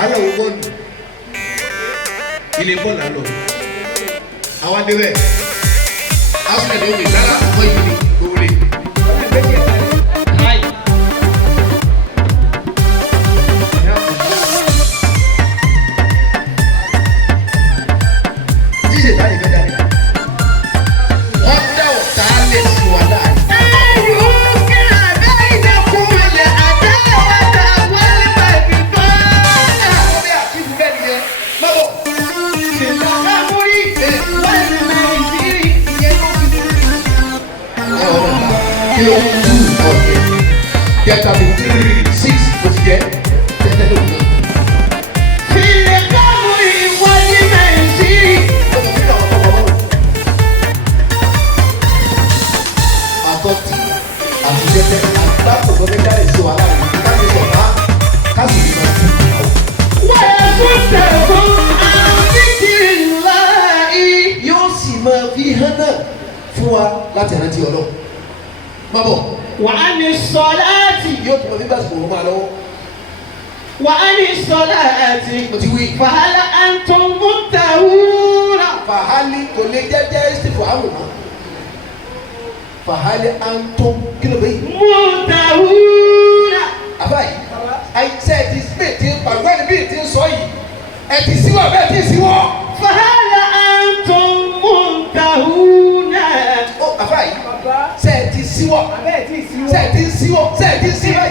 àárẹ̀ wo bọ́ọ̀lù ilé bọ́ọ̀lù àlọ́ àwọn adébẹ̀ àwọn ẹ̀dọ́ mi lára ọmọ ìbílẹ̀ òwúrẹ́. jíjẹ táyì fẹ́ dáre wọ́n dá ọ̀tá lẹ̀ sí wa láàrin. Kilo 2 okay. Get up in 3, 6, what's get? Get the look now. Feel the glory when you may see. Àtọ́tí àtijọ́tẹ́ àtàkùn tó fẹ́ dáre sí wa láàrin káàkiri sọ̀rọ̀ káàkiri máa fún un. Wẹ́ẹ̀ fún tẹ̀fún àbíkiri láì yóò sì máa fi hàn náà fún wa láti rántí Ọlọ́run. Mabo. Wa ani salati. Yóò tún bọ̀ nígbà tí mo máa lọ́wọ́. Wa ani salati. Mo ti wí. Fahala antum muntahuna. Fahali kò lè jẹ́jẹ́ ìsìnkú àwòrán. Fahali antum kí ló bẹ́yì. Muntahuna. Àbáyé. Àìsẹ́ ẹ̀ ti bẹ́ẹ̀ ti pàgbẹ́ ni bíi ti ń sọ yìí. Ẹ ti síwọ́ bẹ́ẹ̀ ti síwọ́. Fahala antum muntahuna. Ó àbáyé. Sẹ́ẹ̀ ti síwọ́. Sẹ́ẹ̀ ti síwọ́. Sẹ́ẹ̀ ti síwọ́.